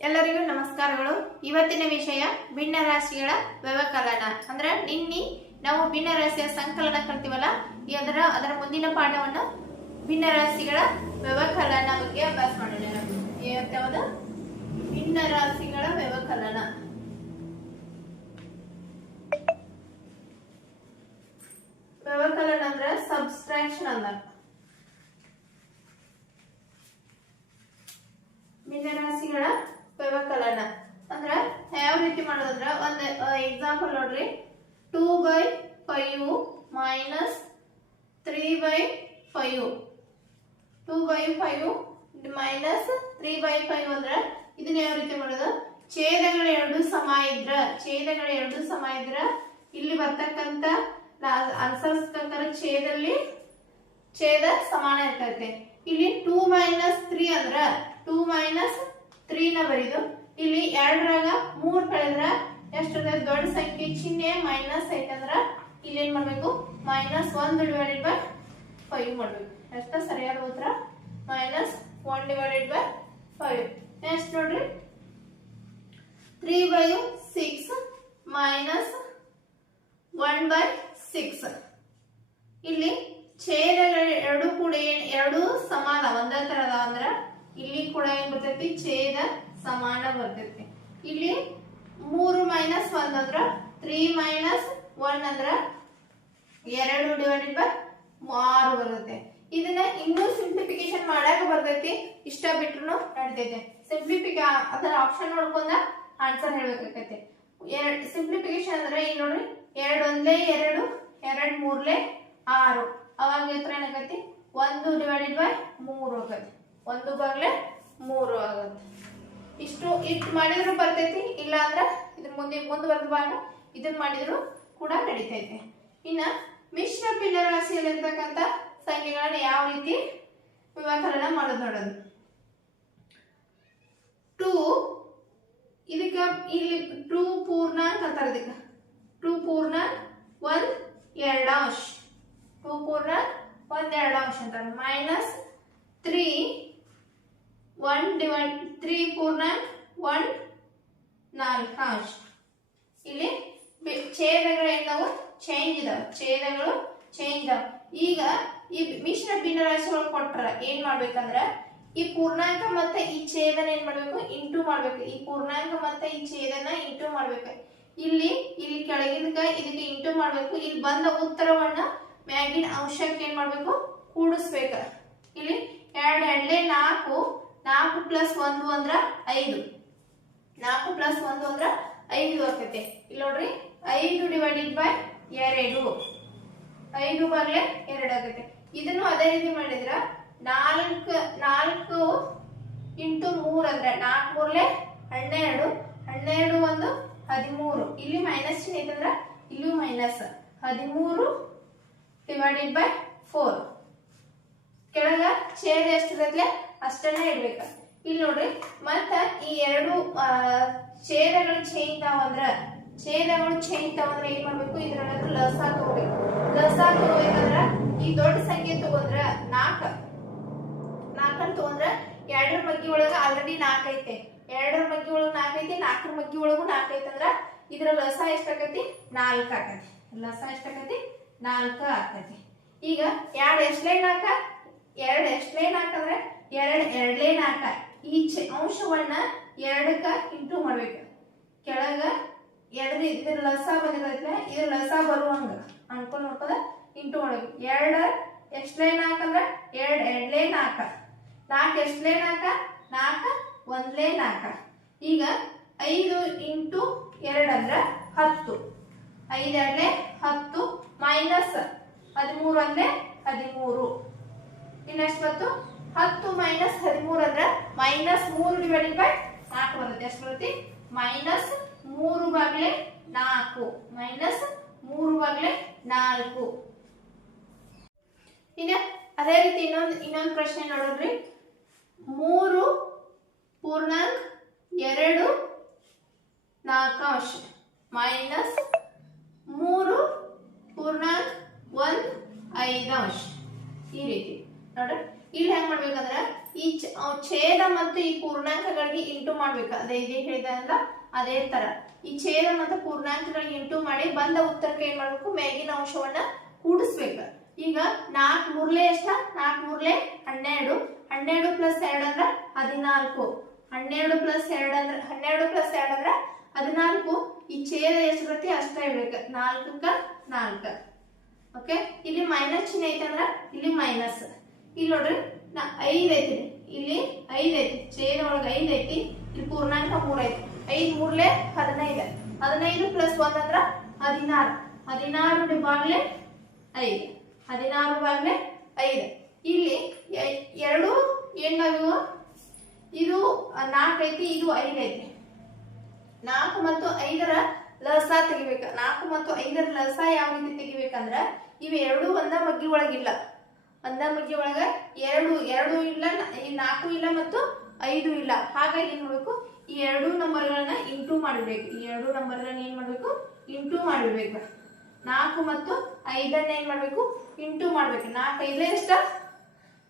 ಎಲ್ಲರಿಗೂ ನಮಸ್ಕಾರಗಳು. ಇವತ್ತಿನ ವಿಷಯ ಭಿನ್ನ ರಾಶಿಗಳ ವ್ಯವಕಲನ. ಅಂದ್ರೆ ನಿನ್ನೆ ನಾವು ಭಿನ್ನ ರಾಶಿಯ ಸಂಕಲನ ಕಲ್ತೀವಲ್ಲ ಅದರ ಅದರ ಮುಂದಿನ ಪಾಠವನ್ನು ಭಿನ್ನ ರಾಶಿಗಳ ವ್ಯವಕಲನ ಬಗ್ಗೆ ಅಭ್ಯಾಸ ಮಾಡೋಣ. ಭಿನ್ನ ರಾಶಿಗಳ ವ್ಯವಕಲನ. ವ್ಯವಕಲನ ಅಂದ್ರೆ ಸಬ್ಸ್ಟ್ರಾಕ್ಷನ್ ಅಂದ ಭಿನ್ನರಾಶಿಗಳ ವ್ಯವಕಲನ ಅಂದ್ರ, ಯಾವ ರೀತಿ ಮಾಡೋದಂದ್ರ, ಒಂದು ಎಕ್ಸಾಂಪಲ್ ನೋಡ್ರಿ. Two by five minus three by five. Two by five minus three by five ಅಂದ್ರ, ಇದನ್ನ ಯಾವ ರೀತಿ ಮಾಡೋದು? ಛೇದಗಳ ಎರಡು ಸಮ ಇದ್ರ, ಛೇದಗಳ ಎರಡು ಸಮ ಇದ್ರ, ಇಲ್ಲಿ ಬರ್ತಕ್ಕಂತ ಆನ್ಸರ್ಸ್ ಛೇದಲ್ಲಿ ಛೇದ ಸಮಾನ ಇರ್ತೈತೆ. ಇಲ್ಲಿ ಟೂ ಮೈನಸ್ ತ್ರೀ ಅಂದ್ರ, ಟೂ ಮೈನಸ್ ತ್ರೀ ನ ಬರೀದು ಇಲ್ಲಿ ಎರಡರಾಗ ಮೂರ್ ಕಳೆದ್ರ ಎಷ್ಟು ದೊಡ್ಡ ಸಂಖ್ಯೆ, ಚಿಹ್ನೆ ಮೈನಸ್ ಐತಂದ್ರ ಇಲ್ಲಿ ಏನ್ ಮಾಡ್ಬೇಕು? ಮೈನಸ್ ಒಂದು ಡಿವೈಡೆಡ್ ಬೈ ಫೈವ್ ಮಾಡ್ಬೇಕು. ಎಷ್ಟ ಸರಿಯಾದ ಉತ್ತರ? Minus one divided by five next ನೋಡ್ರಿ. Three by six minus one by six ಇಲ್ಲಿ ಛೇದ ಎರಡು ಕೂಡ ಎರಡು ಸಮಾನ ಒಂದೇ ತರ ಅದಾವ ಅಂದ್ರ ಇಲ್ಲಿ ಕೂಡ ಏನ್ ಬರ್ತೈತಿ? ಛೇದ ಸಮಾನ ಬರ್ತೈತಿ. ಇಲ್ಲಿ ಮೂರು ಮೈನಸ್ ಒಂದ್ ಅಂದ್ರ ತ್ರೀ ಮೈನಸ್ ಒನ್ ಅಂದ್ರ ಎರಡು ಡಿವೈಡೆಡ್ ಬೈ ಆರು ಬರುತ್ತೆ. ಇದನ್ನ ಇನ್ನೂ ಸಿಂಪ್ಲಿಫಿಕೇಶನ್ ಮಾಡಾಕ ಬರ್ತೈತಿ. ಇಷ್ಟ ಬಿಟ್ರು ನಡಿತೈತೆ. ಸಿಂಪ್ಲಿಫಿಕ ಅದರ ಆಪ್ಷನ್ ನೋಡ್ಕೊಂಡ ಆನ್ಸರ್ ಹೇಳ್ಬೇಕಾಕೈತಿ. ಎರಡ್ ಸಿಂಪ್ಲಿಫಿಕೇಶನ್ ಅಂದ್ರೆ ಇಲ್ಲಿ ನೋಡ್ರಿ, ಎರಡು ಒಂದೇ ಎರಡು, ಎರಡ್ ಮೂರ್ಲೆ ಆರು. ಅವಾಗ ಉತ್ತರ ಒಂದು ಡಿವೈಡೆಡ್ ಬೈ ಮೂರು ಆಗತ್ತೆ ಒಂದು ಬಾಗ್ಲೆ ಮೂರು ಆಗುತ್ತೆ. ಇಷ್ಟು ಇಷ್ಟು ಮಾಡಿದ್ರು ಬರ್ತೈತಿ ಇಲ್ಲ ಅಂದ್ರೆ ಇದ್ರ ಮುಂದೆ ಮುಂದುವರೆದ ಭಾಗ ಇದನ್ನ ಮಾಡಿದ್ರು ಕೂಡ ನಡೀತೈತೆ. ಇನ್ನ ಮಿಶ್ರ ಭಿನ್ನರಾಶಿಯಲ್ಲಿರ್ತಕ್ಕಂಥ ಸಂಖ್ಯೆಗಳನ್ನ ಯಾವ ರೀತಿ ವ್ಯವಕಲನ ಮಾಡೋದು ನೋಡೋದು. ಟೂ, ಇದಕ್ಕ ಇಲ್ಲಿ ಟೂ ಪೂರ್ಣಾಂಕ ಅಂತಾರೆ ಇದಕ್ಕ. ಟೂ ಪೂರ್ಣ ಒಂದ್ ಎರಡಾಂಶ. ಟೂ ಪೂರ್ಣ ಒಂದ್ ಎರಡಾಂಶ ಅಂತಾರೆ. Minus three one divide three ಪೂರ್ಣ ಒನ್ ನಾಲ್ಕಾಂಶ ಇಲ್ಲಿ ಬೆ- ಛೇದಗಳು ಏನವು ಚೇಂಜ್ ಇದಾವೆ. ಛೇದಗಳು ಚೇಂಜ್ ಇದಾವೆ. ಈಗ ಈ ಮಿಶ್ರ ಭಿನ್ನರಾಶಿಗಳು ಕೊಟ್ರ ಏನ್ ಮಾಡ್ಬೇಕಂದ್ರ, ಈ ಪೂರ್ಣಾಂಕ ಮತ್ತೆ ಈ ಛೇದನ ಏನ್ ಮಾಡ್ಬೇಕು? ಇಂಟು ಮಾಡ್ಬೇಕು. ಈ ಪೂರ್ಣಾಂಕ ಮತ್ತೆ ಈ ಛೇದನ ಇಂಟು ಮಾಡ್ಬೇಕು. ಇಲ್ಲಿ ಇಲ್ಲಿ ಕೆಳಗಿನಕ ಇದಕ್ಕೆ ಇಂಟು ಮಾಡ್ಬೇಕು. ಇಲ್ಲಿ ಬಂದ ಉತ್ತರವನ್ನ ಮ್ಯಾಗಿನ ಅಂಶಕ್ಕೆ ಏನ್ ಮಾಡ್ಬೇಕು? ಕೂಡಿಸ್ಬೇಕ. ಇಲ್ಲಿ ಎರಡ್ ಎರಡ್ಲೆ ನಾಲ್ಕು ನಾಲ್ಕು ಪ್ಲಸ್ ಒಂದು ಅಂದ್ರ ಐದು. ನಾಲ್ಕು ಪ್ಲಸ್ ಒಂದು ಅಂದ್ರ ಐದು ಆಗ್ತೈತೆ ಇಲ್ಲಿ ನೋಡ್ರಿ, ಐದು ಡಿವೈಡೆಡ್ ಬೈ ಎರಡು. ಐದು ಬಾಗ್ಲೆ ಎರಡು ಆಗುತ್ತೆ. ಇದನ್ನು ಅದೇ ರೀತಿ ಮಾಡಿದ್ರ ನಾಲ್ಕು ನಾಲ್ಕು ಇಂಟು ಮೂರ್ ಅಂದ್ರೆ ನಾಲ್ಕು ಮೂರ್ಲೆ ಹನ್ನೆರಡು. ಹನ್ನೆರಡು ಒಂದು ಹದಿಮೂರು. ಇಲ್ಲಿ ಮೈನಸ್ ಚಿಹ್ನೆ ಐತಂದ್ರ ಇಲ್ಲೂ ಮೈನಸ್ ಹದಿಮೂರು ಡಿವೈಡೆಡ್ ಬೈ ಫೋರ್ ಕೆಳಗ ಛೇದ ಎಷ್ಟಿರತ್ಲೆ? ಅಷ್ಟನ್ನೇ ಇಡ್ಬೇಕ ಇಲ್ಲಿ ನೋಡ್ರಿ, ಮತ್ತ ಈ ಎರಡು ಛೇದಗಳು ಚೇಂಜ್ ಅಂದ್ರ, ಛೇದಗಳು ಚೇಂಜ್ ಅಂದ್ರ ಏನ್ ಮಾಡ್ಬೇಕು? ಇದ್ರೊಳಗ ಲಸ ತಗೋಬೇಕು. ಲಸ ತಗೋಬೇಕಂದ್ರ ಈ ದೊಡ್ಡ ಸಂಖ್ಯೆ ತಗೊಂಡ್ರ ನಾಲ್ಕ. ನಾಲ್ಕನ್ ತಗೊಂಡ್ರ ಎರಡರ ಮಗ್ಗಿ ಒಳಗ ಆಲ್ರೆಡಿ ನಾಲ್ಕೈತೆ ಎರಡರ ಬಗ್ಗೆ ಒಳಗ ನಾಲ್ಕೈತಿ ನಾಲ್ಕರ ಮಗ್ಗಿ ಒಳಗು ನಾಲ್ಕ ಐತೆ ಅಂದ್ರ ಇದ್ರ ಲಸ ಎಷ್ಟಾಕತಿ ನಾಲ್ಕ ಆಕತಿ ಲಸ ಎಷ್ಟಾಕತಿ ನಾಲ್ಕ ಆಕತಿ ಈಗ ಎರಡ್ ಲೈನ್ ನಾಲ್ಕ ಎರಡು ಎಷ್ಟ್ ಲೈನ್ ಅಂದ್ರೆ ಎರಡ್, ಎರಡ್ಲೇ ನಾಲ್ಕ. ಈ ಅಂಶವನ್ನ ಎರಡಕ್ಕ ಇಂಟು ಮಾಡ್ಬೇಕು. ಕೆಳಗ ಎರಡ್ ಇದ್ರ ಲಸ ಬಂದಿರತ್ತೆ ಇದ್ರ ಲಸ ಬರುವಂಗ ಅನ್ಕೊಂಡ್ ನೋಡ್ಕೊಂಡ ಇಂಟು ಮಾಡ್ಬೇಕು. ಎರಡ, ಎಷ್ಟ್ಲೇ ನಾಲ್ಕ ಅಂದ್ರ ಎರಡ್, ಎರಡ್ಲೇ ನಾಲ್ಕ. ನಾಲ್ಕ ಎಷ್ಟ್ಲೇ ನಾಲ್ಕ? ನಾಲ್ಕ, ಒಂದ್ಲೇ ನಾಲ್ಕ. ಈಗ ಐದು ಇಂಟು ಎರಡ್ ಅಂದ್ರ ಹತ್ತು. ಐದರಲ್ಲೇ ಹತ್ತು ಮೈನಸ್ ಹದಿಮೂರು ಅಂದ್ರೆ ಹದಿಮೂರು. ಇನ್ನೆಷ್ಟು ಬಂತು? ಹತ್ತು ಮೈನಸ್ ಹದಿಮೂರು ಅಂದ್ರೆ ಮೈನಸ್ ಮೂರು ಡಿವೈಡೆಡ್ ಬೈ ನಾಲ್ಕು ಬರುತ್ತೆ. ಎಷ್ಟು ಬರುತ್ತೆ? ಮೈನಸ್ ಮೂರು ಬಾಗಿಲೆ ನಾಲ್ಕು. ಮೈನಸ್ ಮೂರು ಬಾಗಿಲೆ ನಾಲ್ಕು. ಇನ್ನ ಅದೇ ರೀತಿ ಇನ್ನೊಂದು ಇನ್ನೊಂದು ಪ್ರಶ್ನೆ ನೋಡೋದ್ರಿ. ಮೂರು ಪೂರ್ಣಾಂಕ ಎರಡು ನಾಲ್ಕಾಂಶ. ಮೈನಸ್ ಮೂರು ಪೂರ್ಣಾಂಕ ಒಂದ್ ಐದಾಂಶ. ಈ ರೀತಿ. ನೋಡ್ರಿ. ಇಲ್ಲಿ ಹೆಂಗ್ ಮಾಡ್ಬೇಕಂದ್ರ ಈ ಛೇದ ಮತ್ತು ಈ ಪೂರ್ಣಾಂಕಗಳಿಗೆ ಇಂಟು ಮಾಡ್ಬೇಕು. ಅದೇ ಇದೇ ಹೇಳಿದ ಅದೇ ತರ. ಈ ಛೇದ ಮತ್ತು ಪೂರ್ಣಾಂಕಗಳಿಗೆ ಇಂಟು ಮಾಡಿ ಬಂದ ಉತ್ತರಕ್ಕೆ ಏನ್ ಮಾಡ್ಬೇಕು? ಮೇಗಿನ ಅಂಶವನ್ನ ಕೂಡಿಸ್ಬೇಕು. ಈಗ ನಾಲ್ಕು ಮೂರ್ಲೆ ಎಷ್ಟ? ನಾಲ್ಕು ಮೂರ್ಲೆ ಹನ್ನೆರಡು. ಹನ್ನೆರಡು ಪ್ಲಸ್ ಎರಡು ಅಂದ್ರ ಹದಿನಾಲ್ಕು. ಹನ್ನೆರಡು ಪ್ಲಸ್ ಎರಡು ಅಂದ್ರ, ಹನ್ನೆರಡು ಪ್ಲಸ್ ಎರಡು ಅಂದ್ರ ಹದಿನಾಲ್ಕು. ಈ ಛೇದ ಎಷ್ಟು ಬರುತ್ತೆ? ಅಷ್ಟೇ ಇರ್ಬೇಕು. ನಾಲ್ಕಕ್ಕ ನಾಲ್ಕ. ಓಕೆ ಇಲ್ಲಿ ಮೈನಸ್ ಚಿಹ್ನೆ ಐತೆ ಅಂದ್ರ ಇಲ್ಲಿ ಮೈನಸ್ ಇಲ್ಲಿ ನೋಡ್ರಿ, ನಾ ಐದ್ ಐತಿ ಇಲ್ಲಿ ಐದ್ ಐತಿ. ಚೇನ್ ಒಳಗ ಐದ್ ಐತಿ. ಇಲ್ಲಿ ಪೂರ್ಣಾಂಕ ಮೂರ್ ಐತಿ. ಐದ್ ಮೂರ್ಲೆ ಹದಿನೈದು. ಹದಿನೈದು ಪ್ಲಸ್ ಒಂದ್ ಅಂದ್ರ ಹದಿನಾರು. ಹದಿನಾರು ಬಾಗ್ಲೆ ಐದು. ಹದಿನಾರು ಬಾಗ್ಲೆ ಐದು. ಇಲ್ಲಿ ಎರಡು ಏನಾಗಿವು ಇದು ನಾಲ್ಕು ಐತಿ, ಇದು ಐದು ಐತಿ. ನಾಲ್ಕು ಮತ್ತು ಐದರ ಲಸ ತೆಗಿಬೇಕ. ನಾಲ್ಕು ಮತ್ತು ಐದರ ಲಸ ಯಾವ ರೀತಿ ತೆಗಿಬೇಕಂದ್ರ ಇವೆರಡೂ ಒಂದ ಮಗ್ಗಿ ಒಳಗಿಲ್ಲ. ಒಂದ ಮಗ್ಗಿ ಒಳಗ ಎರಡು ಎರಡು ಇಲ್ಲ ನಾಲ್ಕು ಇಲ್ಲ ಮತ್ತು ಐದು ಇಲ್ಲ. ಹಾಗಾಗಿ ಏನ್ ಮಾಡ್ಬೇಕು? ಈ ಎರಡು ನಂಬರ್ಗಳನ್ನ ಇಂಟು ಮಾಡಿರ್ಬೇಕು. ಈ ಎರಡು ನಂಬರ್ಗಳನ್ನ ಏನ್ ಮಾಡ್ಬೇಕು? ಇಂಟು ಮಾಡಿರ್ಬೇಕು. ನಾಲ್ಕು ಮತ್ತು ಐದನ್ನ ಏನ್ ಮಾಡ್ಬೇಕು? ಇಂಟು ಮಾಡ್ಬೇಕು. ನಾಲ್ಕು ಐದ್ಲೆ ಎಷ್ಟ?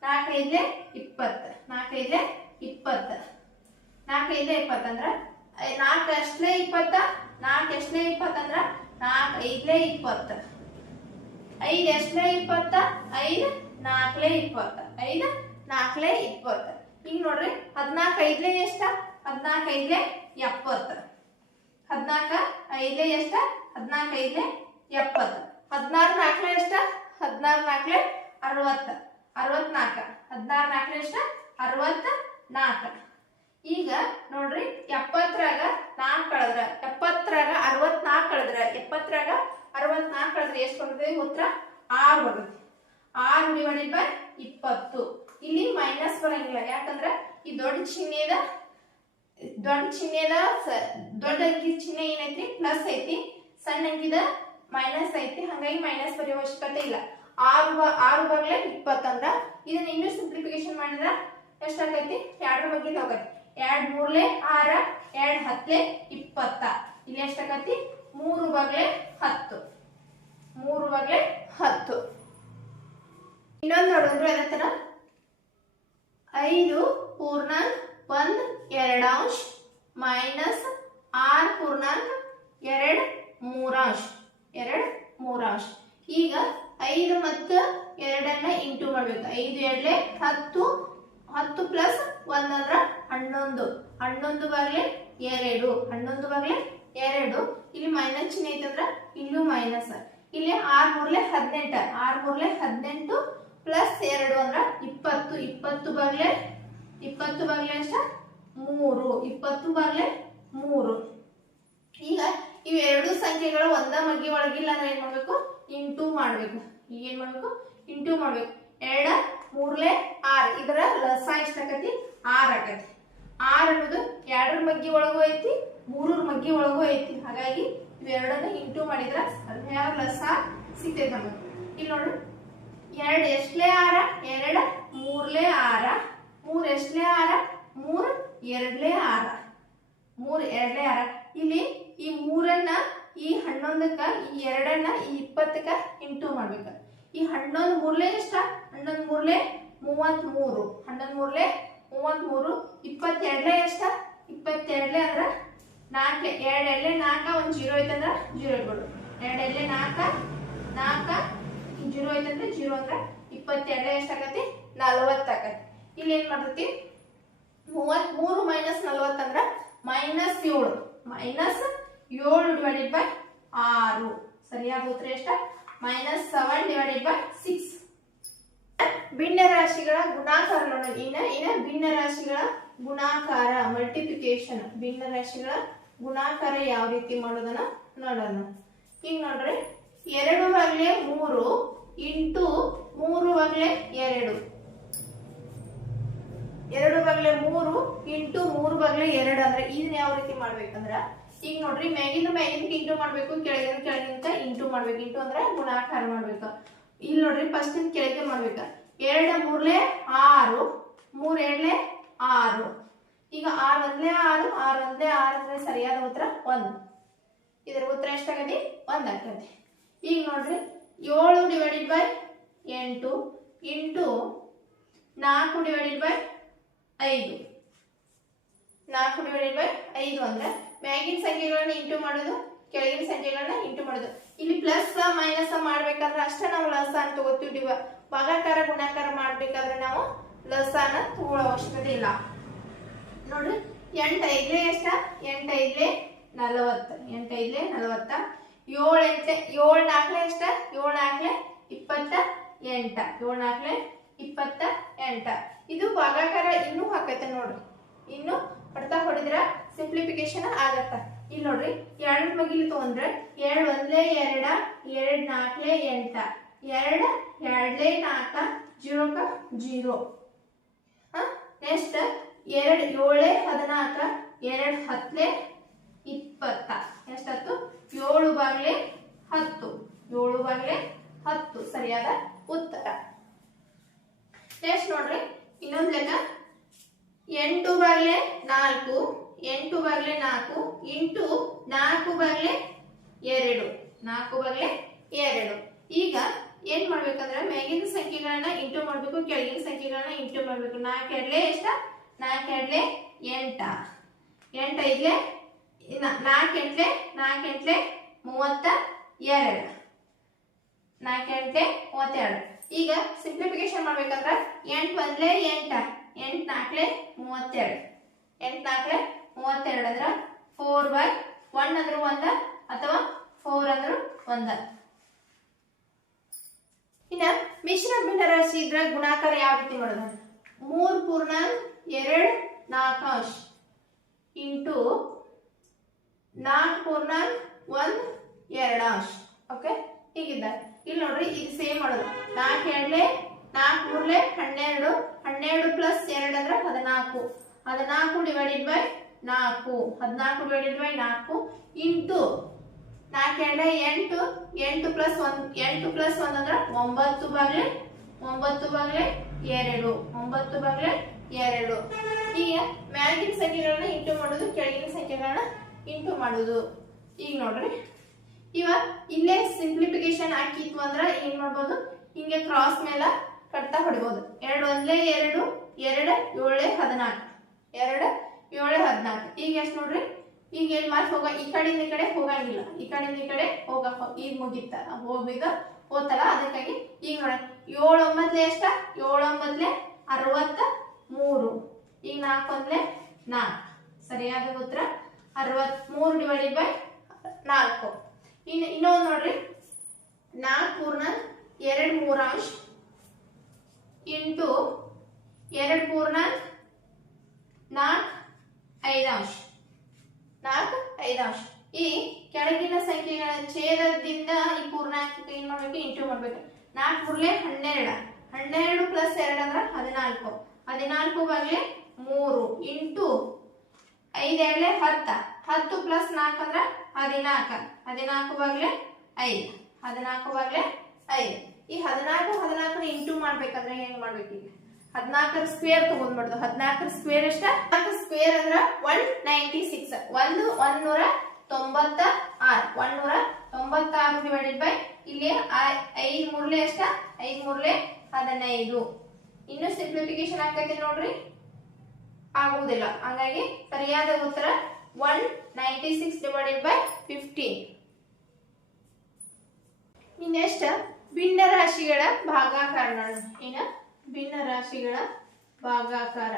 ನಾಲ್ಕು ಐದ್ಲೆ ಇಪ್ಪತ್ತು. ನಾಲ್ಕು ಐದ್ಲೆ ಇಪ್ಪತ್ತು. ನಾಲ್ಕು ಐದ್ಲೆ ಇಪ್ಪತ್ತಂದ್ರ ನಾಲ್ಕು ಅಷ್ಟೇ ಇಪ್ಪತ್ತ, ನಾಲ್ಕು ಎಷ್ಟನೇ ಇಪ್ಪತ್ತಂದ್ರ ನಾಲ್ಕು ಐದ್ಲೆ ಇಪ್ಪತ್ತ. ಐದು ಎಷ್ಟನೇ ಇಪ್ಪತ್ತ? ಐದು ನಾಲ್ಕಲೇ ಇಪ್ಪತ್ತ. ಐದು ನಾಲ್ಕಲೇ ಇಪ್ಪತ್ತ. ಈಗ ನೋಡ್ರಿ, ಹದಿನಾಲ್ಕು ಐದ್ಲೆ ಎಷ್ಟ? ಹದಿನಾಲ್ಕು ಐದ್ಲೆ ಎಪ್ಪತ್ತ. ಹದಿನಾಲ್ಕ ಐದ್ಲೆ ಎಷ್ಟ? ಹದಿನಾಲ್ಕು ಐದ್ಲೆ ಎಪ್ಪತ್ತು. ಹದಿನಾರು ನಾಲ್ಕಲೆ ಎಷ್ಟ? ಹದಿನಾರು ನಾಲ್ಕಲೆ ಅರವತ್ತ ಅರವತ್ನಾಲ್ಕ ಹದಿನಾರು ನಾಲ್ಕಲೇ ಎಷ್ಟ ಅರವತ್ತ ನಾಲ್ಕ ಈಗ ನೋಡ್ರಿ ಎಪ್ಪತ್ತರಾಗ ನಾಲ್ಕು ಕಳೆದ್ರ ಎಪ್ಪತ್ತರಾಗ ಅರವತ್ನಾಲ್ಕು ಕಳೆದ್ರ ಎಪ್ಪತ್ತರಾಗ ಅರವತ್ನಾಲ್ಕು ಕಳೆದ್ರೆ ಎಷ್ಟು ಬರ್ತದೆ ಉತ್ತರ ಆರು ಬರ್ತದೆ ಆರು ಡಿವೈಡೆಡ್ ಬೈ ಇಪ್ಪತ್ತು ಇಲ್ಲಿ ಮೈನಸ್ ಬರಂಗಿಲ್ಲ ಯಾಕಂದ್ರೆ ಈ ದೊಡ್ಡ ಚಿಹ್ನೆದ ದೊಡ್ಡ ಚಿಹ್ನೆದ ದೊಡ್ಡ ಅಂಕಿ ಚಿಹ್ನೆ ಏನೈತಿ ಪ್ಲಸ್ ಐತಿ. ಸಣ್ಣ ಅಂಕಿದ ಮೈನಸ್ ಐತಿ. ಹಂಗಾಗಿ ಮೈನಸ್ ಬರೆಯುವ ಅವಶ್ಯಕತೆ ಇಲ್ಲ. ಆರು ಆರು ಬಾಗ್ಲೆ ಇಪ್ಪತ್ತಂದ್ರ? ಇದನ್ನ ಇನ್ನೂ ಸಿಂಪ್ಲಿಫಿಕೇಶನ್ ಮಾಡಿದ್ರ ಎಷ್ಟಾಗೈತಿ? ಎರಡು ಬಗ್ಗೆ ಹೋಗತ್ತೆ ಎರಡ್ ಮೂರ್ಲೆ ಆರ, ಎರಡ್ ಹತ್ಲೆ ಇಪ್ಪತ್ತ. ಇಲ್ಲಿ ಎಷ್ಟಾಗೈತಿ? ಮೂರು ಬಗ್ಲೆ ಹತ್ತು. ಮೂರು ಬಗ್ಲೆ ಹತ್ತು. ಇನ್ನೊಂದು ನೋಡಿದ್ರು ಅದೇ ತರ ಐದು ಪೂರ್ಣ ಒಂದ್ ಎರಡಾಂಶ ಮೈನಸ್ ಆರ್ ಪೂರ್ಣಾಂಕ ಎರಡ್ ಮೂರಾಂಶ ಎರಡ್ ಮೂರಾಂಶ. ಈಗ ಐದು ಮತ್ತು ಎರಡನ್ನ ಇಂಟು ಮಾಡ್ಬೇಕು. ಐದು ಎರಡಲೆ ಹತ್ತು ಹತ್ತು ಪ್ಲಸ್ ಒಂದು ಅಂದ್ರೆ ಹನ್ನೊಂದು. ಹನ್ನೊಂದು ಬಾಗ್ಲೆ ಎರಡು, ಹನ್ನೊಂದು ಬಾಗ್ಲೆ ಎರಡು. ಇಲ್ಲಿ ಮೈನಸ್ ಚಿಹ್ನೆ ಐತಂದ್ರ ಇಲ್ಲೂ ಮೈನಸ್. ಇಲ್ಲಿ ಆರ್ ಮೂರ್ಲೆ ಹದಿನೆಂಟು, ಆರ್ ಮೂರ್ಲೆ ಹದಿನೆಂಟು ಪ್ಲಸ್ ಎರಡು ಅಂದ್ರ ಇಪ್ಪತ್ತು. ಇಪ್ಪತ್ತು ಬಾಗ್ಲೆ ಇಪ್ಪತ್ತು ಬಾಗ್ಲೆ ಅಷ್ಟ ಮೂರು, ಇಪ್ಪತ್ತು ಬಾಗ್ಲೆ ಮೂರು. ಈಗ ಇವೆರಡು ಸಂಖ್ಯೆಗಳು ಒಂದ ಮಗ್ಗಿ ಒಳಗಿಲ್ಲ ಅಂದ್ರೆ ಏನ್ ಮಾಡ್ಬೇಕು? ಇಂಟು ಮಾಡ್ಬೇಕು. ಈಗ ಏನ್ ಮಾಡ್ಬೇಕು? ಇಂಟು ಮಾಡ್ಬೇಕು. ಎರಡ, ಮೂರ್ಲೆ ಆರ್. ಇದರ ಲಸ ಎಷ್ಟಾಕತಿ? ಆರ್ ಆಕತಿ. ಆರ್ ಅನ್ನೋದು ಎರಡರ ಮಗ್ಗಿ ಒಳಗೂ ಐತಿ, ಮೂರರ ಮಗ್ಗಿ ಒಳಗೂ ಐತಿ. ಹಾಗಾಗಿ ಇವೆರಡನ್ನ ಇಂಟು ಮಾಡಿದ್ರ ಹದಿನಾರು ಲಸ ಸಿಗ್ತೈತಿ ನಮಗೆ. ಇಲ್ಲಿ ನೋಡ್ರಿ ಎರಡು ಎಷ್ಟ್ಲೆ ಆರ? ಎರಡ್ ಮೂರ್ಲೆ ಆರ ಮೂರ್ ಎಷ್ಟ್ಲೆ ಆರ ಮೂರ್ ಎರಡ್ಲೆ ಆರ. ಮೂರ್, ಎರಡ್ಲೆ ಆರ. ಇಲ್ಲಿ ಈ ಮೂರನ್ನ, ಈ ಹನ್ನೊಂದಕ್ಕ, ಈ ಎರಡನ್ನ, ಈ ಇಪ್ಪತ್ತಕ್ಕ ಇಂಟು ಮಾಡ್ಬೇಕ. ಈ ಹನ್ನೊಂದು ಮೂರ್ಲೆ ಎಷ್ಟ? ಹನ್ನೊಂದು ಮೂರ್ಲೆ ಮೂವತ್ತ್ ಮೂರು ಹನ್ನೊಂದು ಮೂರ್ಲೆ ಮೂವತ್ತ್ ಮೂರು ಇಪ್ಪತ್ತೆರಡ್ಲೆ ಎಷ್ಟ? ಇಪ್ಪತ್ತೆರಡ್ಲೆ ಅಂದ್ರ ನಾಲ್ಕ. ಎರಡ್ ಎರಡ್ಲೆ ನಾಲ್ಕ ಒಂದ್ ಜೀರೋ ಐತಂದ್ರ ಜೀರೋ ಇಟ್ಬಿಡು ಎರಡ್ ಎರಡ್ಲೆ ನಾಲ್ಕ ನಾಲ್ಕ ಜೀರೋ ಐತಂದ್ರೆ ಜೀರೋ ಅಂದ್ರ ಇಪ್ಪತ್ತೆರಡ್ಲೆ ಎಷ್ಟಾಗತಿ ಆಕತಿ ಆಗತಿ ಇಲ್ಲಿ ಏನ್ ಮಾಡ್ತೈತಿ? ಮೂವತ್ತ್ ಮೂರು ಮೈನಸ್ ನಲ್ವತ್ತಂದ್ರೆ ಮೈನಸ್ ಏಳು. ಮೈನಸ್ ಏಳು ಡಿವೈಡೆಡ್ ಬೈ ಆರು. ಸರಿಯಾದ ಉತ್ತರ ಎಷ್ಟ? Minus seven divided by six ಭಿನ್ನ ರಾಶಿಗಳ ಗುಣಾಕಾರ ನೋಡೋಣ ಏನ? ಏನ? ಭಿನ್ನ ರಾಶಿಗಳ ಗುಣಾಕಾರ ಮಲ್ಟಿಪ್ಲಿಕೇಶನ್ ಭಿನ್ನ ರಾಶಿಗಳ ಗುಣಾಕಾರ ಯಾವ ರೀತಿ ಮಾಡೋದನ್ನ ನೋಡೋಣ. ಈಗ ನೋಡ್ರಿ. ಎರಡು ಬಗ್ಲೆ ಮೂರು ಇಂಟು ಮೂರು ಬಗ್ಲೆ ಎರಡು. ಎರಡು ಬಗ್ಲೆ ಮೂರು ಇಂಟು ಮೂರು ಬಗ್ಲೆ ಎರಡು ಅಂದ್ರೆ ಇದನ್ನ ಯಾವ ರೀತಿ ಮಾಡ್ಬೇಕಂದ್ರ? ಈಗ ನೋಡ್ರಿ, ಮ್ಯಾಗಿಂದ ಮ್ಯಾಗಿಂದ ಇಂಟು ಮಾಡ್ಬೇಕು ಕೆಳಗಿನ ಕೆಳಗಿಂದ ಇಂಟು ಮಾಡ್ಬೇಕು. ಇಂಟು ಅಂದ್ರೆ ಗುಣಾಕಾರ ಮಾಡ್ಬೇಕು. ಇಲ್ಲಿ ನೋಡ್ರಿ ಫಸ್ಟ್ ಕೆಳಗೆ ಮಾಡ್ಬೇಕ. ಎರಡ ಮೂರ್ಲೆ ಆರು, ಮೂರ್ ಎರಡ್ಲೆ ಆರು. ಈಗ ಆರ್ ಒಂದ್ಲೆ ಆರು, ಆರ್ ಒಂದ್ಲೆ ಆರು ಅಂದ್ರೆ ಸರಿಯಾದ ಉತ್ತರ ಒಂದು. ಇದರ ಉತ್ತರ ಎಷ್ಟಾಗತಿ ಒಂದ್ ಆಗ್ತದೆ. ಈಗ ನೋಡ್ರಿ, ಏಳು ಡಿವೈಡೆಡ್ ಬೈ ಎಂಟು. ಇಂಟು ನಾಲ್ಕು ಡಿವೈಡೆಡ್ ಬೈ ಐದು. ನಾಲ್ಕು ಡಿವೈಡೆಡ್ ಬೈ ಐದು ಅಂದ್ರೆ ಮ್ಯಾಗಿನ ಸಂಖ್ಯೆಗಳನ್ನ ಇಂಟು ಮಾಡೋದು, ಕೆಳಗಿನ ಸಂಖ್ಯೆಗಳನ್ನ ಇಂಟು ಮಾಡೋದು. ಇಲ್ಲಿ ಪ್ಲಸ್ ಮೈನಸ್ ಮಾಡ್ಬೇಕಾದ್ರೆ ಅಷ್ಟೇ ನಾವು ಲಸ ಅಂತ ತಗೋತೀವಿ ಭಾಗಾಕಾರ, ಗುಣಾಕಾರ ಮಾಡ್ಬೇಕಾದ್ರೆ ನಾವು ಲಸನ ತಗೊಳ್ಳೋ ಅವಶ್ಯಕತೆ ಇಲ್ಲ. ನೋಡ್ರಿ ಎಂಟು ಐದ್ಲೆ ಎಷ್ಟ? ಎಂಟು ಐದ್ಲೆ ನಲವತ್ತು. ಎಂಟು ಐದ್ಲೆ ನಲವತ್ತ. ಏಳು ಎಂಟ್ಲೆ, ಏಳು ನಾಲ್ಕಲೆ ಎಷ್ಟ? ಏಳು ನಾಲ್ಕಲೆ ಇಪ್ಪತ್ತ ಎಂಟ. ಏಳು ನಾಲ್ಕಲೆ ಇಪ್ಪತ್ತ ಎಂಟ. ಇದು ಭಾಗಾಕಾರ ಇನ್ನೂ ಹಾಕೈತೆ ನೋಡ್ರಿ. ಇನ್ನು ಹೊಡ್ತಾ ಹೊಡೆದ್ರ ಸಿಂಪ್ಲಿಫಿಕೇಶನ್ ಆಗತ್ತ. ಇಲ್ಲಿ ನೋಡ್ರಿ, ಎರಡು ಮಗಿಲ್ ತಗೊಂಡ್ರೆ ಎರಡ್ ಒಂದ್ಲೆ ಎರಡ, ಎರಡ್ ನಾಲ್ಕಲೆ ಎಂಟ, ಎರಡ್ ಎರಡ್ಲೆ ನಾಲ್ಕ ಜೀರೋಕ ಜೀರೋ. ನೆಕ್ಸ್ಟ್ ಎರಡ್ ಏಳೆ ಹದಿನಾಲ್ಕ ಎರಡ್ ಹತ್ತನೆ ಇಪ್ಪತ್ತ. ಎಷ್ಟಾಯ್ತು ಏಳು ಬಾಗ್ಲೆ ಹತ್ತು. ಏಳು ಬಾಗ್ಲೆ ಹತ್ತು. ಸರಿಯಾದ ಉತ್ತರ. ನೆಕ್ಸ್ಟ್ ನೋಡ್ರಿ ಇನ್ನೊಂದ್ ಲೆಕ್ಕ? ಎಂಟು ಬಾಗ್ಲೆ ನಾಲ್ಕು, ಎಂಟು ಬಾಗ್ಲೆ ನಾಲ್ಕು, ಇಂಟು ನಾಲ್ಕು ಬಾಗ್ಲೆ ಎರಡು, ನಾಲ್ಕು ಬಾಗ್ಲೆ ಎರಡು. ಈಗ ಏನ್ ಮಾಡ್ಬೇಕಂದ್ರೆ ಮೇಗಿನ ಸಂಖ್ಯೆಗಳನ್ನ ಇಂಟು ಮಾಡ್ಬೇಕು, ಕೆಳಗಿನ ಸಂಖ್ಯೆಗಳನ್ನ ಇಂಟು ಮಾಡ್ಬೇಕು. ನಾಲ್ಕು ಎರಡ್ಲೆ ಎಷ್ಟ? ನಾಲ್ಕು ಎರಡ್ಲೆ ಎಂಟ. ಎಂಟ ಇದ್ಲೆ ನಾಲ್ಕು ಎಂಟ್ಲೆ ನಾಲ್ಕು ಎಂಟ್ಲೆ ಮೂವತ್ತ ಎರಡು. ನಾಲ್ಕು ಎಂಟ್ಲೆ ಮೂವತ್ತೆರಡು. ಈಗ ಸಿಂಪ್ಲಿಫಿಕೇಶನ್ ಮಾಡ್ಬೇಕಂದ್ರೆ ಎಂಟು ಒಂದ್ಲೆ ಎಂಟ, ಎಂಟು ನಾಲ್ಕಲೆ ಮೂವತ್ತೆರಡು. ಎಂಟು ನಾಲ್ಕಲೆ ಮೂವತ್ತೆರಡು ಅಂದ್ರೆ ಫೋರ್ ಬೈ ಒನ್ ಅಂದ್ರೂ ಒಂದ ಅಥವಾ ಫೋರ್ ಅಂದ್ರೂ ಒಂದ. ಇನ್ನ ಮಿಶ್ರ ಭಿನ್ನರಾಶಿ ಇದ್ರೆ ಗುಣಾಕಾರ ಯಾವ ರೀತಿ ಮಾಡೋದು? ಮೂರ್ ಪೂರ್ಣ ಎರಡ್ ನಾಲ್ಕಾಂಶ ಇಂಟು ನಾಲ್ಕು ಪೂರ್ಣ ಒಂದ್ ಎರಡಾಂಶ. ಓಕೆ ಹೀಗಿದ್ದಾರೆ ಇಲ್ಲಿ ನೋಡ್ರಿ, ಇದು ಸೇಮ್ ಮಾಡೋದು. ನಾಲ್ಕು ಎರಡ್ಲೆ ನಾಲ್ಕು ಮೂರ್ಲೆ ಹನ್ನೆರಡು. ಹನ್ನೆರಡು ಪ್ಲಸ್ ಎರಡು ಅಂದ್ರೆ ಹದಿನಾಲ್ಕು. ಹದಿನಾಲ್ಕು ಡಿವೈಡೆಡ್ ಬೈ ನಾಲ್ಕು. ಹದಿನಾಲ್ಕು ಡಿವೈಡೆಡ್ ಬೈ ನಾಲ್ಕು ಇಂಟು ನಾಲ್ಕು ಎರಡ್ಲೆ ಎಂಟು. ಎಂಟು ಪ್ಲಸ್ ಒಂದ್, ಎಂಟು ಪ್ಲಸ್ ಒಂದ್ ಅಂದ್ರೆ ಒಂಬತ್ತು ಬಾಗ್ಲೆ ಒಂಬತ್ತು ಬಾಗ್ಲೆ ಎರಡು. ಒಂಬತ್ತು ಬಾಗ್ಲೆ ಎರಡು. ಈಗ ಮ್ಯಾಗಿನ ಸಂಖ್ಯೆಗಳನ್ನ ಇಂಟು ಮಾಡೋದು, ಕೆಳಗಿನ ಸಂಖ್ಯೆಗಳನ್ನ ಇಂಟು ಮಾಡೋದು. ಈಗ ನೋಡ್ರಿ. ಇವ ಇಲ್ಲೇ ಸಿಂಪ್ಲಿಫಿಕೇಶನ್ ಹಾಕಿತ್ತು ಅಂದ್ರೆ ಏನ್ ಮಾಡ್ಬೋದು? ಹಿಂಗೆ ಕ್ರಾಸ್ ಮೇಲೆ ಕಟ್ತಾ ಹೊಡಿಬೋದು. ಎರಡು ಒಂದ್ಲೆ ಎರಡು ಎರಡು ಏಳೆ ಹದಿನಾಲ್ಕು. ಎರಡು ಏಳೆ ಹದಿನಾಲ್ಕು. ಈಗ ಎಷ್ಟು ನೋಡ್ರಿ? ಈಗ ಏನ್ ಮಾರ್ಕ್ ಹೋಗ ಈ ಕಡೆಯಿಂದ ಈ ಕಡೆ ಹೋಗಂಗಿಲ್ಲ. ಈ ಕಡೆಯಿಂದ ಈ ಕಡೆ ಹೋಗ ಈಗ ಮುಗಿತ. ಹೋಗ್ಬೇಕ ಹೋತಲ್ಲ, ಅದಕ್ಕಾಗಿ ಈಗ ನೋಡ ಏಳು ಎಷ್ಟ? ಏಳು ಅರವತ್ತ ಮೂರು. ಈಗ ನಾಲ್ಕು ಒಂದ್ಲೆ ನಾಲ್ಕು. ಸರಿಯಾದ ಉತ್ತರ? ಅರವತ್ ಮೂರು ಡಿವೈಡೆಡ್ ಬೈ ನಾಲ್ಕು. ಇನ್ನು ಇನ್ನೊಂದು ನೋಡ್ರಿ. ನಾಲ್ಕು ಪೂರ್ಣ, ಎರಡು ಮೂರಾಂಶ ಇಂಟು ಎರಡು ಪೂರ್ಣ, ನಾಲ್ಕು ಐದಾಂಶ. ನಾಲ್ಕು ಐದಾಂಶ. ಈ ಕೆಳಗಿನ ಸಂಖ್ಯೆಗಳ ಛೇದದಿಂದ ಈ ಪೂರ್ಣಾಂಕಕ್ಕೆ ಏನ್ ಮಾಡ್ಬೇಕು? ಇಂಟು ಮಾಡ್ಬೇಕು. ನಾಲ್ಕು ಮೂರ್ಲೆ ಹನ್ನೆರಡು. ಹನ್ನೆರಡು ಪ್ಲಸ್ ಎರಡು ಅಂದ್ರೆ ಹದಿನಾಲ್ಕು. ಹದಿನಾಲ್ಕು ಬಗ್ಗೆ ಮೂರು. ಇಂಟು ಐದು ಎರಡ್ಲೆ ಹತ್ತ. ಹತ್ತು ಪ್ಲಸ್ ನಾಲ್ಕು ಅಂದ್ರೆ ಹದಿನಾಲ್ಕು. ಹದಿನಾಲ್ಕು ಬಾಗ್ಲೆ ಐದು. ಹದಿನಾಲ್ಕು ಬಾಗ್ಲೆ ಐದು. ಈ ಹದಿನಾಲ್ಕು ಹದಿನಾಲ್ಕನ ಇಂಟು ಮಾಡ್ಬೇಕಂದ್ರೆ ಹೆಂಗ್ ಮಾಡ್ಬೇಕು ಈಗ? ಹದಿನಾಲ್ಕರ ಸ್ಕ್ವೇರ್ ತಗೊಂಡ್ಬಿಡ್ದು. ಹದಿನಾಲ್ಕರ ಸ್ಕ್ವೇರ್ ಎಷ್ಟ? ಹದಿನಾಲ್ಕು ಸ್ಕ್ವೇರ್ ಅಂದ್ರೆ ಒನ್ ನೈಂಟಿ ಸಿಕ್ಸ್ ಒಂದು ಒಂದೂರ ತೊಂಬತ್ತ ಆರು. ಒಂದೂರ ತೊಂಬತ್ತಾರು ಡಿವೈಡೆಡ್ ಬೈ ಇಲ್ಲಿ ಐದ್ ಮೂರ್ಲೆ ಎಷ್ಟ? ಐದು ಮೂರ್ಲೆ ಹದಿನೈದು. ಇನ್ನು ಸಿಂಪ್ಲಿಫಿಕೇಶನ್ ಆಗ್ತೈತಿ ನೋಡ್ರಿ. ಆಗುವುದಿಲ್ಲ. ಹಂಗಾಗಿ ಸರಿಯಾದ ಉತ್ತರ one ninety six divided by fifteen ಇನ್ನೆಷ್ಟ? ಭಿನ್ನ ರಾಶಿಗಳ ಭಾಗಾಕಾರ ಏನ? ಭಿನ್ನ ರಾಶಿಗಳ ಭಾಗಾಕಾರ.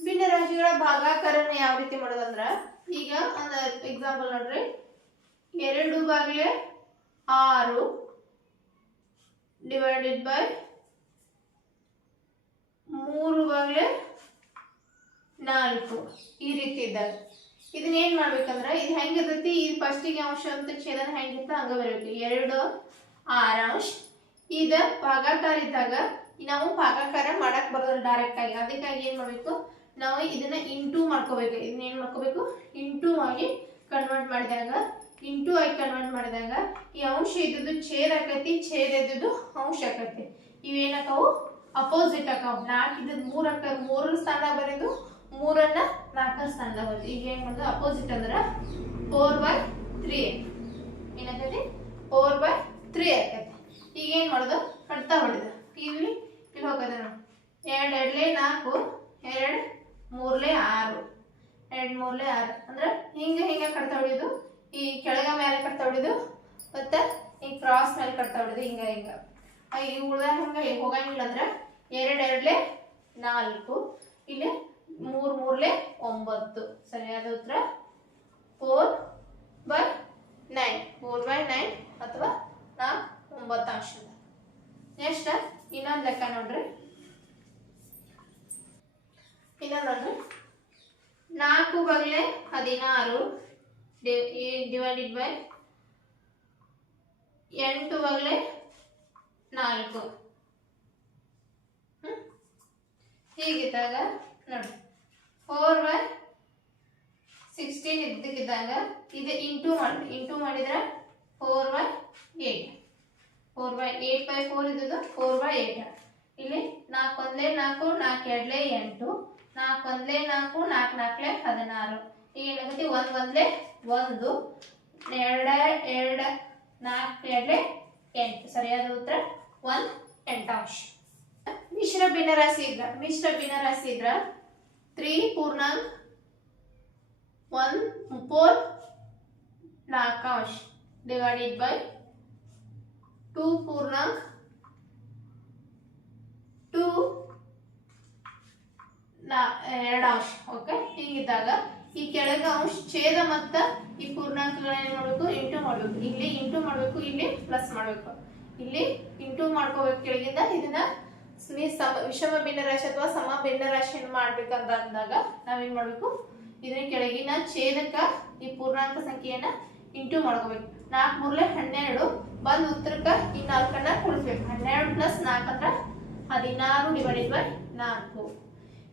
ಭಿನ್ನ ರಾಶಿಗಳ ಭಾಗಾಕಾರನ ಯಾವ ರೀತಿ ಮಾಡೋದಂದ್ರ, ಈಗ ಒಂದು ಎಕ್ಸಾಂಪಲ್ ನೋಡ್ರಿ. ಎರಡು ಬಾಗ್ಲೆ ಆರು ಡಿವೈಡೆಡ್ ಬೈ ಮೂರು ಬಾಗ್ಲೆ ನಾಲ್ಕು ಈ ರೀತಿ ಇದ್ದಾಗ. ಇದನ್ನ ಏನ್ ಮಾಡ್ಬೇಕಂದ್ರೆ, ಇದು ಹೆಂಗಿರ್ತೈತಿ? ಈ ಫಸ್ಟಿಗೆ ಅಂಶ ಅಂತ ಛೇದನ ಹೆಂಗಿರ್ತ ಹಂಗೆ ಬರಬೇಕು. ಎರಡು ಆರಾಂಶ, ಇದ ಭಾಗಾಕಾರ ಇದ್ದಾಗ ನಾವು ಭಾಗಾಕಾರ ಮಾಡಕ್ ಬರೋದಿಲ್ಲ ಡೈರೆಕ್ಟ್ ಆಗಿ. ಅದಕ್ಕಾಗಿ ಏನು ಮಾಡ್ಬೇಕು? ನಾವು ಇದನ್ನ ಇಂಟು ಮಾಡ್ಕೋಬೇಕು. ಇದನ್ನ ಏನ್ ಮಾಡ್ಕೋಬೇಕು? ಇಂಟು ಆಗಿ ಕನ್ವರ್ಟ್ ಮಾಡಿದಾಗ ಇಂಟು ಆಗಿ ಕನ್ವರ್ಟ್ ಮಾಡಿದಾಗ ಈ ಅಂಶ ಇದ್ದದ್ದು ಛೇದ ಆಕತಿ, ಛೇದ ಇದ್ದದ್ದು ಅಂಶ ಆಕತಿ. ಇವೇನಕ್ಕವು ಅಪೋಸಿಟ್ ಅಕೌಂಟ್ ನಾಲ್ಕು ಮೂರಕ್ಕ ಮೂರ್ ಸ್ಥಾನ ಬರೆದು ಮೂರನ್ನ ನಾಲ್ಕರ ಸ್ಥಾನದಾಗ ಬರೆದು. ಈಗ ಏನ್ ಮಾಡೋದು? ಅಪೋಸಿಟ್ ಅಂದ್ರ ಫೋರ್ ಬೈ ತ್ರೀ ಏನಾಗ್ತೈತಿ ಫೋರ್ ಬೈ ತ್ರೀ ಆಕೈತಿ. ಈಗ ಏನ್ ಮಾಡೋದು? ಕಟ್ತಾ ಹೊಡೆದ. ಇಲ್ಲಿ ಇಲ್ಲಿ ಹೋಗದ ಎರಡು, ಎರಡ್ಲೆ ನಾಲ್ಕು, ಎರಡು ಮೂರ್ಲೆ ಆರು. ಎರಡು ಮೂರ್ಲೆ ಆರು. ಅಂದ್ರೆ ಹಿಂಗೆ ಹಿಂಗೆ ಕಟ್ತಾ ಹೊಡಿಯೋದು. ಈ ಕೆಳಗ ಮೇಲೆ ಕಟ್ತಾ ಹೊಡಿಯೋದು. ಮತ್ತೆ ಈ ಕ್ರಾಸ್ ಮೇಲೆ ಕಟ್ತಾ ಹೊಡಿಯೋದು. ಹಿಂಗ ಹಿಂಗ. ಈ ಉಳ್ದಾಗ ಹಿಂಗ್ ಹೋಗಂಗಿಲ್ಲ ಅಂದ್ರೆ ಎರಡು ಎರಡ್ಲೆ ನಾಲ್ಕು, ಇಲ್ಲಿ ಮೂರ್ ಮೂರ್ಲೆ ಒಂಬತ್ತು. ಸರಿಯಾದ ಉತ್ತರ? Four by nine four by nine ಅಥವಾ ನಾಲ್ಕು ಒಂಬತ್ತು ಅಂಶ ನೆಕ್ಸ್ಟ್ ಇನ್ನೊಂದು ಲೆಕ್ಕ ನೋಡ್ರಿ. ಇನ್ನೊಂದು ನೋಡ್ರಿ ನಾಲ್ಕು ಬಗ್ಲೆ ಹದಿನಾರು ಡಿವೈಡೆಡ್ ಬೈ ಎಂಟು ಬಗ್ಲೆ ನಾಲ್ಕು. ಹೀಗಿದ್ದಾಗ ನೋಡಿ ಫೋರ್ ಬೈ ಸಿಕ್ಸ್ಟೀನ್ ಇದ್ದಕ್ಕಿದ್ದಾಗ ಇದು ಇಂಟು ಮಾಡಿ ಇಂಟು ಮಾಡಿದ್ರೆ four by eight four by eight by four ಇದ್ದದ್ದು ಫೋರ್ ಬೈ ಏಟ್ ಇಲ್ಲಿ ನಾಲ್ಕು ಒಂದ್ಲೆ ನಾಲ್ಕು ನಾಲ್ಕು ಎರಡ್ಲೇ ಎಂಟು, ನಾಲ್ಕು ಒಂದ್ಲೇ ನಾಲ್ಕು ನಾಲ್ಕು ನಾಲ್ಕಲೇ ಹದಿನಾರು. ಈಗ ಏನಾಗುತ್ತೆ? ಒಂದು ಒಂದ್ಲೇ ಒಂದು, ಎರಡ, ಎರಡು ನಾಲ್ಕು ಎರಡ್ಲೆ ಎಂಟು. ಸರಿಯಾದ ಉತ್ತರ? ಒಂದು ಎಂಟಾಂಶ ಮಿಶ್ರ ಭಿನ್ನರಾಶಿ ಇದ್ರ ಮಿಶ್ರ ಭಿನ್ನರಾಶಿ ಇದ್ರ ತ್ರೀ ಪೂರ್ಣಾಂಕ ಒನ್ ಫೋರ್ ನಾಲ್ಕಾಂಶ ಡಿವೈಡೆಡ್ ಬೈ ಟೂ ಪೂರ್ಣಾಂಕ ಟೂ ನಾ ಎರಡು ಅಂಶ ಓಕೆ? ಹೀಗಿದ್ದಾಗ ಈ ಕೆಳಗ ಅಂಶ ಛೇದ ಮತ್ತ ಈ ಪೂರ್ಣಾಂಕಗಳನ್ನ ಮಾಡ್ಬೇಕು ಇಂಟು ಮಾಡಬೇಕು. ಇಲ್ಲಿ ಇಂಟು ಮಾಡಬೇಕು, ಇಲ್ಲಿ ಪ್ಲಸ್ ಮಾಡಬೇಕು. ಇಲ್ಲಿ ಇಂಟು ಮಾಡ್ಕೋಬೇಕು ಕೆಳಗಿಂದ, ಇದನ್ನ ಸ್ಮಿ- ವಿಷಮ ಭಿನ್ನರಾಶಿ ಅಥವಾ ಸಮ ಭಿನ್ನರಾಶಿಯನ್ನು ಮಾಡ್ಬೇಕಂತ ಅಂದಾಗ ನಾವೇನ್ ಮಾಡ್ಬೇಕು? ಇದನ್ನ ಕೆಳಗಿನ ಛೇದಕ ಈ ಪೂರ್ಣಾಂಕ ಸಂಖ್ಯೆಯನ್ನ ಇಂಟು ಮಾಡ್ಕೋಬೇಕು. ನಾಲ್ಕು ಮೂರ್ಲೆ ಹನ್ನೆರಡು ಬಂದ್ ಉತ್ತರಕ್ಕೆ ಈ ನಾಲ್ಕನ್ನ ಕೂಡಿಸ್ಬೇಕು ಹನ್ನೆರಡು ಪ್ಲಸ್ ನಾಲ್ಕು ಅಂದ್ರ ಹದಿನಾರು ಡಿವೈಡೆಡ್ ಬೈ ನಾಲ್ಕು.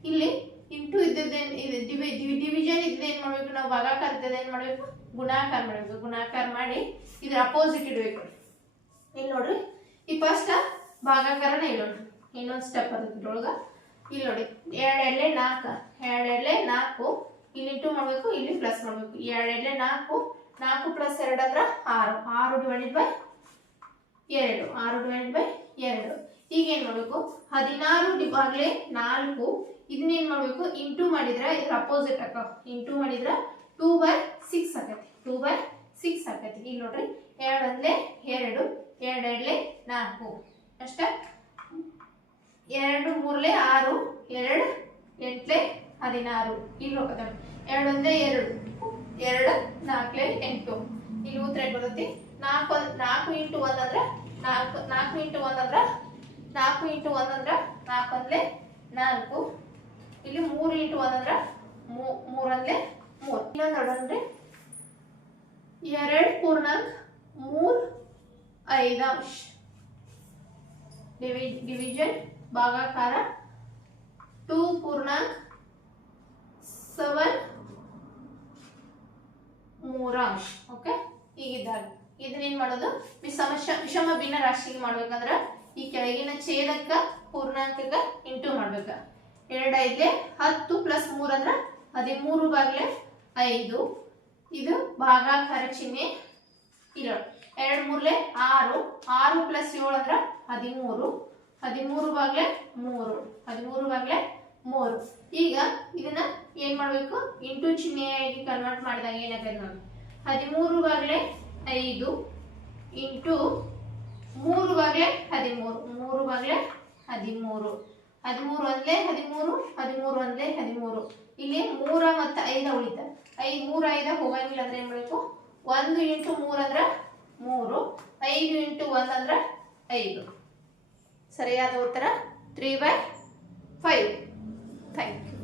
ಇಲ್ಲಿ ಇಂಟು ಇದ್ದದ್ದೇನ್ ಇದು ಡಿವಿ ಡಿವಿಷನ್ ಇದ್ದೇನ್ ಮಾಡ್ಬೇಕು? ನಾವು ಭಾಗಾಕಾರ ಏನ್ ಮಾಡ್ಬೇಕು? ಗುಣಾಕಾರ ಮಾಡ್ಬೇಕು. ಗುಣಾಕಾರ ಮಾಡಿ ಇದ್ರ ಅಪೋಸಿಟ್ ಇಡ್ಬೇಕು. ಇಲ್ಲಿ ನೋಡ್ರಿ, ಈ ಫಸ್ಟ್ ಭಾಗಾಕಾರನ ಇಡೋಣ ಇನ್ನೊಂದು ಸ್ಟೆಪ್ ಅದ ಇದ್ರೊಳಗೆ. ಇಲ್ಲಿ ನೋಡಿ ಎರಡು ನಾಲ್ಕು ಎರಡು ನಾಲ್ಕು. ಇಲ್ಲಿ ಟು ಮಾಡಬೇಕು, ಇಲ್ಲಿ ಪ್ಲಸ್ ಮಾಡಬೇಕು. ಎರಡು ನಾಲ್ಕು ನಾಲ್ಕು ಪ್ಲಸ್ ಎರಡು ಅಂದ್ರೆ ಆರು. ಆರು ಡಿವೈಡೆಡ್ ಬೈ ಎರಡು. ಆರು ಡಿವೈಡೆಡ್ ಬೈ ಎರಡು. ಈಗ ಏನು ಮಾಡಬೇಕು? ಹದಿನಾರು ಆಗಲೇ ನಾಲ್ಕು. ಇದನ್ನೇನು ಮಾಡಬೇಕು? ಇಂಟು ಮಾಡಿದ್ರೆ ಇದ್ರ ಅಪೋಸಿಟ್ ಅಕ್ಕ ಇಂಟು ಮಾಡಿದ್ರೆ ಟೂ ಬೈ ಸಿಕ್ಸ್ ಆಕೈತಿ ಟೂ ಬೈ ಸಿಕ್ಸ್ ಆಕೈತಿ ಈಗ ನೋಡ್ರಿ ಎರಡು ಅಂದ್ಲೆ ಎರಡು ಎರಡು ಎರಡ್ಲೆ ನಾಲ್ಕು. ಅಷ್ಟ? ಎರಡು ಮೂರ್ಲೆ ಆರು, ಎರಡು ಎಂಟ್ಲೆ ಹದಿನಾರು. ಇಲ್ಲಿ ಹೋಗದ ಎರಡು ಒಂದೇ ಎರಡು. ಎರಡು ನಾಲ್ಕಲೆ ಎಂಟು. ಇಲ್ಲಿ ಉತ್ತರ ಬರುತ್ತೆ? ನಾಲ್ಕು ನಾಲ್ಕು ಇಂಟು ಒಂದಂದ್ರೆ ಅಂದ್ರ ನಾಲ್ಕು ನಾಲ್ಕು ಇಂಟು ಒಂದಂದ್ರೆ ಅಂದ್ರ ನಾಲ್ಕು ಇಂಟು ಒಂದಂದ್ರೆ ಅಂದ್ರ ನಾಲ್ಕು ಒಂದ್ಲೆ ನಾಲ್ಕು. ಇಲ್ಲಿ ಮೂರು ಇಂಟು ಒಂದಂದ್ರೆ ಅಂದ್ರ ಮೂರು ಎರಡು ನೋಡೋಣ್ರಿ ಎರಡು ಪೂರ್ಣಾಂಕ ಮೂರ್ ಐದಾಂಶ ಡಿವಿ ಭಾಗಾಕಾರ ಟೂ ಪೂರ್ಣಾಂಕ ಸೆವೆನ್ ಮೂರಾಂಶ. ಓಕೆ ಹೀಗಿದ್ದಾರೆ ಇದನ್ನೇನ್ ಮಾಡೋದು? ವಿಷಮ ವಿಷಮ ಭಿನ್ನ ರಾಶಿಗೆ ಮಾಡ್ಬೇಕಂದ್ರ ಈ ಕೆಳಗಿನ ಛೇದಕ್ಕ ಪೂರ್ಣಾಂಕಕ್ಕ ಇಂಟು ಮಾಡ್ಬೇಕ. ಎರಡು ಹತ್ತು ಪ್ಲಸ್ ಮೂರ್ ಅಂದ್ರ ಹದಿಮೂರು ಬಾಗ್ಲೆ ಐದು. ಇದು ಭಾಗಾಕಾರ ಚಿಹ್ನೆ ಇರೋ ಎರಡು ಮೂರ್ಲೆ ಆರು. ಆರು ಪ್ಲಸ್ ಏಳು ಅಂದ್ರ ಹದಿಮೂರು. ಹದಿಮೂರು ಬಾಗ್ಲೆ ಮೂರು. ಹದಿಮೂರು ಬಾಗ್ಲೆ ಮೂರು. ಈಗ ಇದನ್ನ ಏನ್ ಮಾಡ್ಬೇಕು? ಇಂಟು ಚಿಹ್ನೆಯಾಗಿ ಕನ್ವರ್ಟ್ ಮಾಡಿದಾಗ ಏನಾಗ್ತದೆ ನೋಡಿ. ಹದಿಮೂರು ಬಾಗ್ಲೆ ಐದು ಇಂಟು ಮೂರು ಬಾಗ್ಲೆ ಹದಿಮೂರು. ಮೂರು ಬಾಗ್ಲೆ ಹದಿಮೂರು. ಹದಿಮೂರು ಒಂದ್ಲೆ ಹದಿಮೂರು ಹದಿಮೂರು ಒಂದ್ಲೆ ಹದಿಮೂರು. ಇಲ್ಲಿ ಮೂರ ಮತ್ತು ಐದ ಉಳಿತ. ಐದು, ಮೂರ, ಐದ ಹೋಗಂಗಿಲ್ಲ ಅಂದ್ರೆ ಏನ್ ಮಾಡಬೇಕು? ಒಂದು ಇಂಟು ಮೂರ ಮೂರು. ಐದು ಇಂಟು ಒಂದ್ ಅಂದ್ರ ಐದು. ಸರಿಯಾದ ಉತ್ತರ three by five thank you